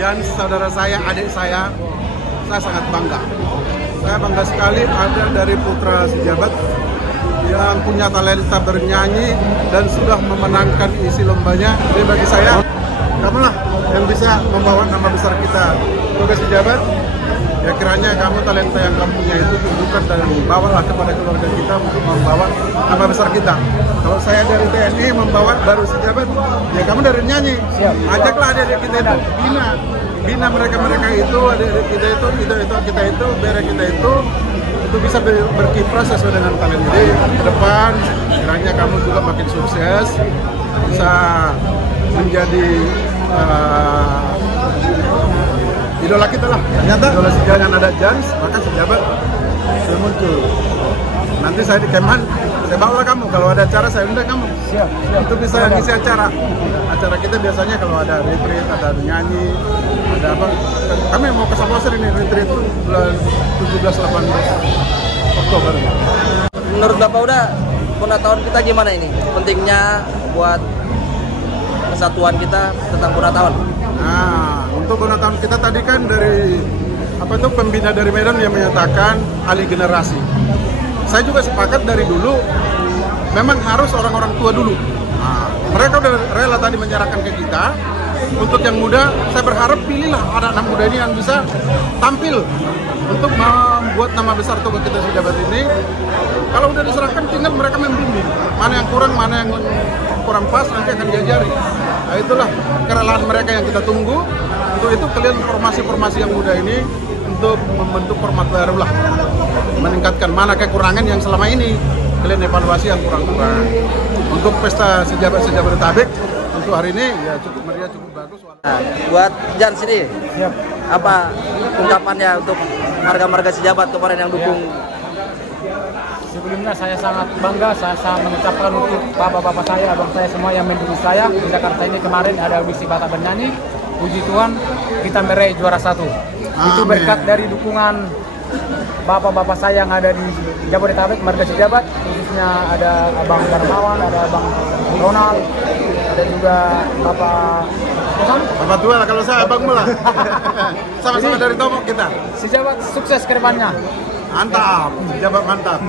Jans, saudara saya, adik saya sangat bangga. Saya bangga sekali ada dari putra sejabat yang punya talenta bernyanyi dan sudah memenangkan isi lombanya. Jadi bagi saya, kamulah yang bisa membawa nama besar kita. Sebagai sejabat, ya kiranya kamu talenta yang kamu punya itu tunjukkan dan bawalah kepada keluarga kita untuk membawa nama besar kita. Kalau saya dari TNI membawa baru sejabat, ya kamu dari nyanyi. Ajaklah adik-adik kita itu, bina mereka itu, adik-adik kita itu, kita itu, biar kita itu bisa berkiprah sesuai dengan talenta. Jadi ke depan, kiranya kamu juga makin sukses, bisa menjadi idola kita lah. Ternyata idola sejalan ada Jans, maka sejabat sudah muncul. Nanti saya di Kemhan, saya bawa kamu. Kalau ada acara saya undang kamu. Siap. Itu bisa ngisi acara. Acara kita biasanya kalau ada retreat, ada nyanyi, ada apa. Kami mau ke Samosir ini retreat itu bulan 17-18 Oktober. Menurut Bapak udah pengetahuan kita gimana ini? Pentingnya buat kesatuan kita tentang pengetahuan. Nah, untuk pengetahuan kita tadi kan dari pembina dari Medan yang menyatakan alih generasi. Saya juga sepakat dari dulu memang harus orang-orang tua dulu. Nah, mereka udah rela tadi menyerahkan ke kita. Untuk yang muda, saya berharap pilihlah anak-anak muda ini yang bisa tampil untuk membuat nama besar tubuh kita sejabat ini. Kalau udah diserahkan, tinggal mereka membimbing. Mana yang kurang, mana yang kurang pas, nanti akan diajari. Nah, itulah kerelaan mereka yang kita tunggu. Untuk itu kalian formasi-formasi yang muda ini untuk membentuk format baru lah. Meningkatkan mana kekurangan yang selama ini kalian evaluasi yang kurang-kurang. Untuk pesta sejabat-sejabat Tabek untuk hari ini ya cukup meriah, cukup bagus. Nah, buat Jan sini, Siap. apa ungkapannya untuk marga-marga sejabat kemarin yang dukung? Sebelumnya saya sangat bangga, saya sangat mengucapkan untuk bapak-bapak saya, abang saya semua yang mendukung saya di Jakarta ini. Kemarin ada audisi bakat bernyanyi, puji Tuhan kita meraih juara 1. Itu berkat dari dukungan bapak-bapak saya yang ada di Jabodetabek, marga sejabat, khususnya ada Abang Darmawan, ada Abang Ronald, ada juga Bapak tua lah, kalau saya abang mula. Sama-sama dari Tomok kita. sejabat sukses ke depannya. Mantap, sejabat mantap.